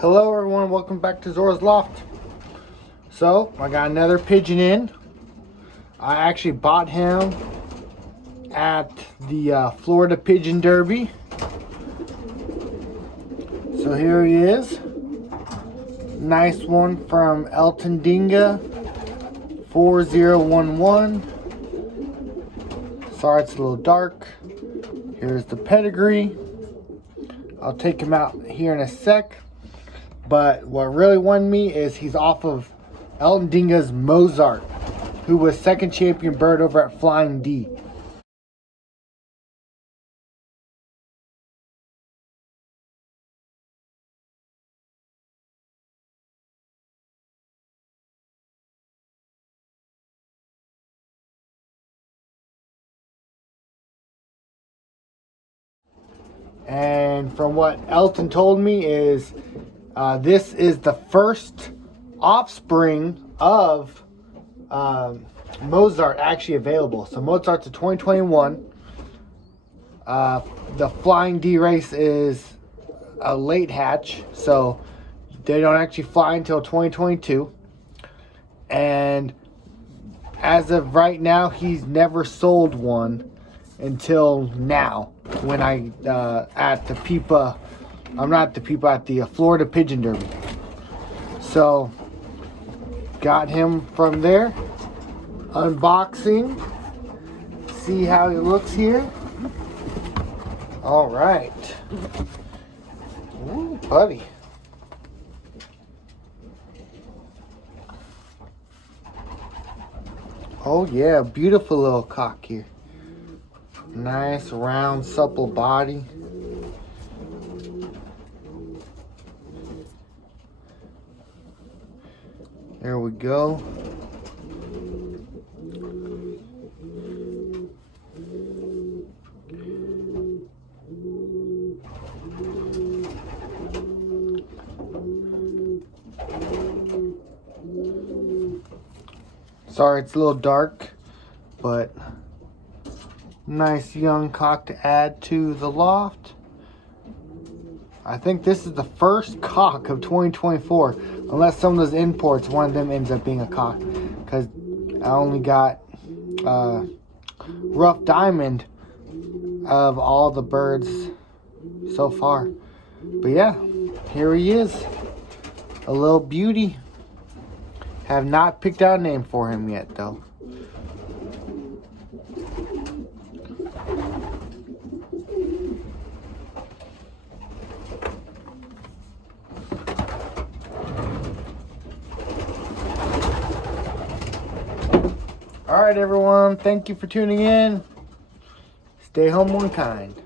Hello everyone, welcome back to Zora's Loft. So, I got another pigeon in. I actually bought him at the Florida Pigeon Derby. So here he is. Nice one from Elton Dinga 4011. Sorry it's a little dark. Here's the pedigree. I'll take him out here in a sec. But what really won me is he's off of Elton Dinga's Mozart, who was second champion bird over at Flying D. And from what Elton told me is this is the first offspring of Mozart actually available. So Mozart's a 2021. The Flying D race is a late hatch, so they don't actually fly until 2022. And as of right now, he's never sold one until now. When I at the Pipa, I'm not at the Pipa, at the Florida Pigeon Derby. So got him from there. Unboxing. See how he looks here. All right. Ooh, buddy. Oh yeah, beautiful little cock here. Nice, round, supple body. There we go. Sorry, it's a little dark, but nice young cock to add to the loft. I think this is the first cock of 2024, unless some of those imports, one of them ends up being a cock, because I only got rough diamond of all the birds so far. But yeah, here he is, a little beauty. Have not picked out a name for him yet though. All right, everyone. Thank you for tuning in. Stay home, one kind.